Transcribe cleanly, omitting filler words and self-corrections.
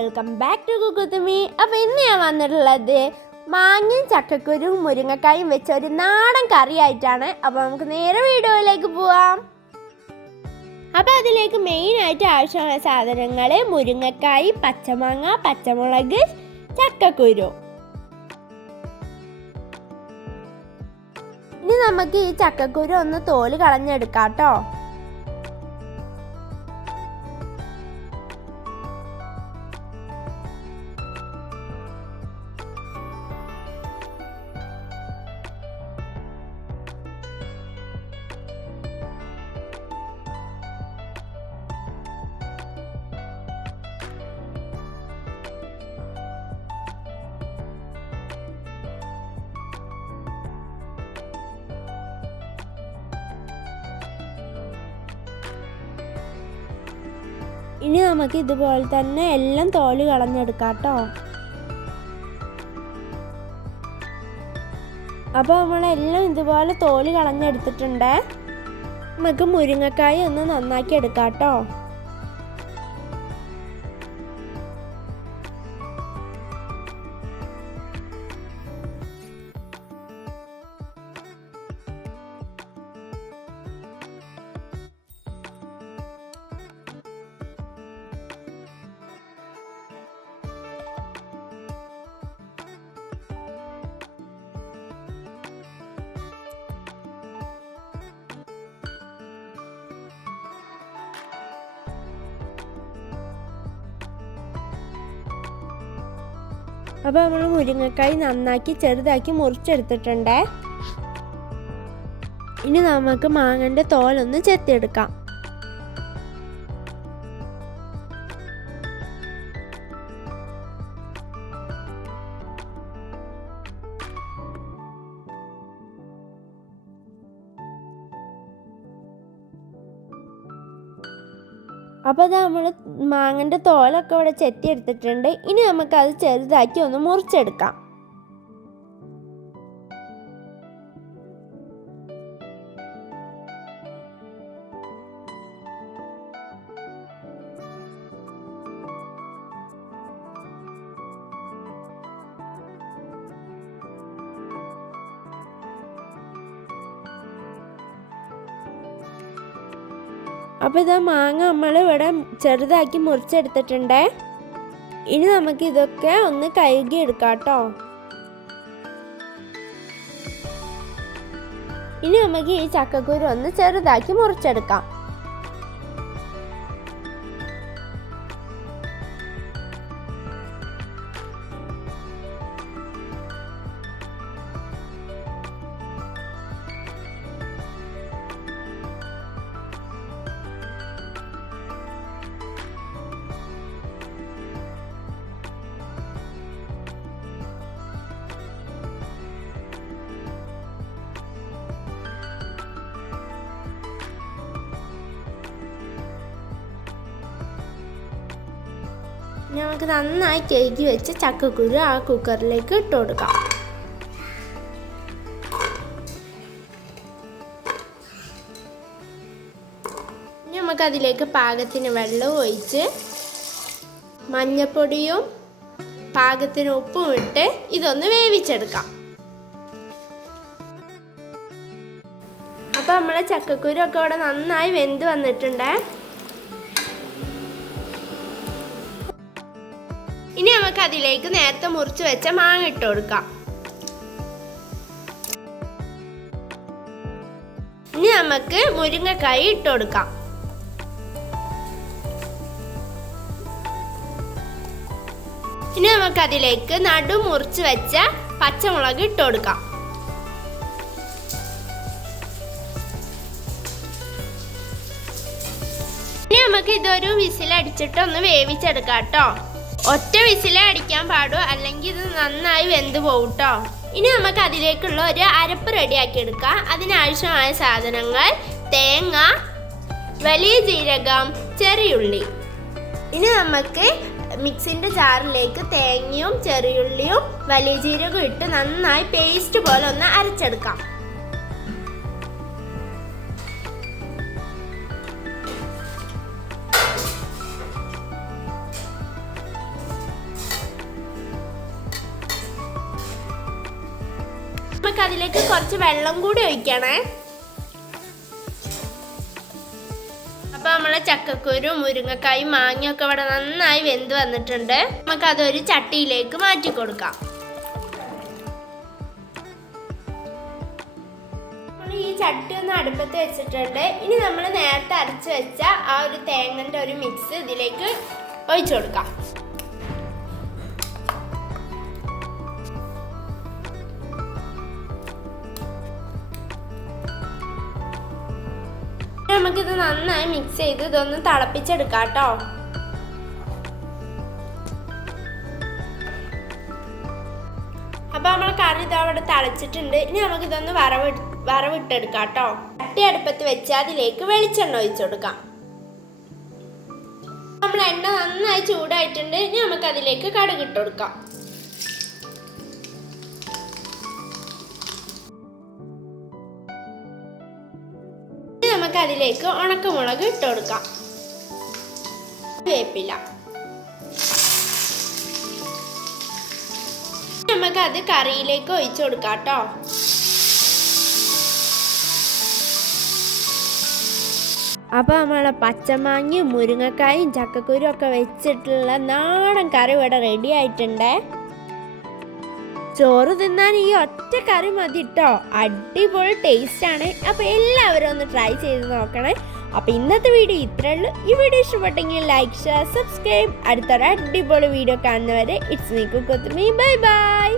Welcome back to കുക്കുത്തുമി. അപ്പോൾ ഇന്ന് ഞാൻ വന്നിട്ടുള്ളത് മാങ്ങയും ചക്കക്കുരും മുരിങ്ങക്കായും വെച്ച ഒരു നാടൻ കറി ആയിട്ടാണ്. അപ്പോൾ നമുക്ക് നേരെ വീഡിയോയിലേക്ക് പോവാം. അപ്പോൾ അതിലേക്ക് മെയിനായിട്ട് ആവശ്യമായ സാധനങ്ങൾ മുരിങ്ങക്കായ്, പച്ചമാങ്ങ, പച്ചമുളക്, ചക്കക്കുരു. ഇനി നമുക്ക് ഈ ചക്കക്കുരു ഒന്ന് തോല് കളഞ്ഞെടുക്കാം കേട്ടോ. ഇനി നമുക്ക് ഇതുപോലെ തന്നെ എല്ലാം തോല് കളഞ്ഞെടുക്കാം കേട്ടോ. അപ്പോൾ നമ്മളെല്ലാം ഇതുപോലെ തോല് കളഞ്ഞെടുത്തിട്ടുണ്ട്. നമുക്ക് മുരിങ്ങക്കായ ഒന്ന് നന്നാക്കി എടുക്കാം കേട്ടോ. അപ്പോൾ നമ്മൾ മുരിങ്ങക്കായ് നന്നാക്കി ചെറുതാക്കി മുറിച്ചെടുത്തിട്ടുണ്ട്. ഇനി നമുക്ക് മാങ്ങൻ്റെ തോലൊന്ന് ചെത്തിയെടുക്കാം. അപ്പോൾ അത് നമ്മൾ മാങ്ങൻ്റെ തോലൊക്കെ ഇവിടെ ചെത്തിയെടുത്തിട്ടുണ്ട്. ഇനി നമുക്കത് ചെറുതാക്കി ഒന്ന് മുറിച്ചെടുക്കാം. അപ്പോൾ ഇതാ മാങ്ങ നമ്മൾ ഇവിടെ ചെറുതാക്കി മുറിച്ചെടുത്തിട്ടുണ്ട്. ഇനി നമുക്ക് ഇതൊക്കെ ഒന്ന് കഴുകി എടുക്കാം കേട്ടോ. ഇനി നമുക്ക് ഈ ചക്കക്കുരു ഒന്ന് ചെറുതാക്കി മുറിച്ചെടുക്കാം. നമുക്ക് നന്നായി കഴുകി വെച്ച് ചക്കക്കുരു ആ കുക്കറിലേക്ക് ഇട്ട് കൊടുക്കാം. നമുക്കതിലേക്ക് പാകത്തിന് വെള്ളം ഒഴിച്ച് മഞ്ഞൾപ്പൊടിയും പാകത്തിന് ഉപ്പും ഇട്ട് ഇതൊന്ന് വേവിച്ചെടുക്കാം. അപ്പോൾ നമ്മളെ ചക്കക്കുരു ഒക്കെ ഇവിടെ നന്നായി വെന്ത് വന്നിട്ടുണ്ട്. ഇനി നമുക്ക് അതിലേക്ക് നേരത്തെ മുറിച്ച് വെച്ച മാങ്ങ ഇട്ട് കൊടുക്കാം. ഇനി നമുക്ക് മുരിങ്ങക്കായ് ഇട്ട് കൊടുക്കാം. ഇനി നമുക്ക് അതിലേക്ക് നടു മുറിച്ച് വെച്ച പച്ചമുളക് ഇട്ട് കൊടുക്കാം. ഇനി നമുക്ക് ഇതൊരു വിസിലടിച്ചിട്ട് ഒന്ന് വേവിച്ചെടുക്കാം കേട്ടോ. ഒറ്റ വിസിലേ അടിക്കാൻ പാടൂ, അല്ലെങ്കിൽ ഇത് നന്നായി വെന്ത് പോകും കേട്ടോ. ഇനി നമുക്ക് അതിലേക്കുള്ള ഒരു അരപ്പ് റെഡിയാക്കി എടുക്കാം. അതിനാവശ്യമായ സാധനങ്ങൾ തേങ്ങ, വലിയ ജീരകം, ചെറിയുള്ളി. ഇനി നമുക്ക് മിക്സിൻ്റെ ജാറിലേക്ക് തേങ്ങയും ചെറിയുള്ളിയും വലിയ ജീരകവും ഇട്ട് നന്നായി പേസ്റ്റ് പോലെ ഒന്ന് അരച്ചെടുക്കാം. നമുക്ക് അതിലേക്ക് കുറച്ച് വെള്ളം കൂടി ഒഴിക്കണേ. അപ്പൊ നമ്മളെ ചക്കക്കുരു, മുരിങ്ങക്കായും മാങ്ങയൊക്കെ ഇവിടെ നന്നായി വെന്ത് വന്നിട്ടുണ്ട്. നമുക്ക് അതൊരു ചട്ടിയിലേക്ക് മാറ്റി കൊടുക്കാം. ഈ ചട്ടി ഒന്ന് അടുപ്പത്ത് വെച്ചിട്ടുണ്ട്. ഇനി നമ്മൾ നേരത്തെ അരച്ച് വെച്ച ആ ഒരു തേങ്ങന്റെ ഒരു മിക്സ് ഇതിലേക്ക് ഒഴിച്ചു കൊടുക്കാം. നമുക്കിത് നന്നായി മിക്സ് ചെയ്ത് ഇതൊന്ന് തിളപ്പിച്ചെടുക്കാം കേട്ടോ. അപ്പൊ നമ്മൾ കറി ഇതവിടെ തിളച്ചിട്ടുണ്ട്. ഇനി നമുക്കിതൊന്ന് വറവിട്ടെടുക്കാം കേട്ടോ. ചട്ടി അടുപ്പത്ത് വെച്ച് അതിലേക്ക് വെളിച്ചെണ്ണ ഒഴിച്ചു കൊടുക്കാം. നമ്മൾ എണ്ണ നന്നായി ചൂടായിട്ടുണ്ട്. ഇനി നമുക്ക് അതിലേക്ക് കടുക് ഇട്ട് കൊടുക്കാം. നമുക്ക് അതിലേക്ക് ഉണക്കമുളക് ഇട്ട് കൊടുക്കാം. വേപ്പില. നമുക്ക് അത് കറിയിലേക്ക് ഒഴിച്ചു കൊടുക്കാം കേട്ടോ. അപ്പോൾ നമ്മളെ പച്ചമാങ്ങയും മുരിങ്ങക്കായും ചക്കക്കുരും ഒക്കെ വെച്ചിട്ടുള്ള നാടൻ കറി ഇവിടെ റെഡി ആയിട്ടുണ്ട്. ചോറ് തിന്നാൻ ഈ ഒറ്റ കറി മതി കേട്ടോ. അടിപൊളി ടേസ്റ്റാണ്. അപ്പോൾ എല്ലാവരും ഒന്ന് ട്രൈ ചെയ്ത് നോക്കണേ. അപ്പോൾ ഇന്നത്തെ വീഡിയോ ഇത്രയേ ഉള്ളൂ. ഈ വീഡിയോ ഇഷ്ടപ്പെട്ടെങ്കിൽ ലൈക്ക്, ഷെയർ, സബ്സ്ക്രൈബ്. അടുത്തൊരു അടിപൊളി വീഡിയോ കാണുന്നവരെ it's me cook with me. Bye bye.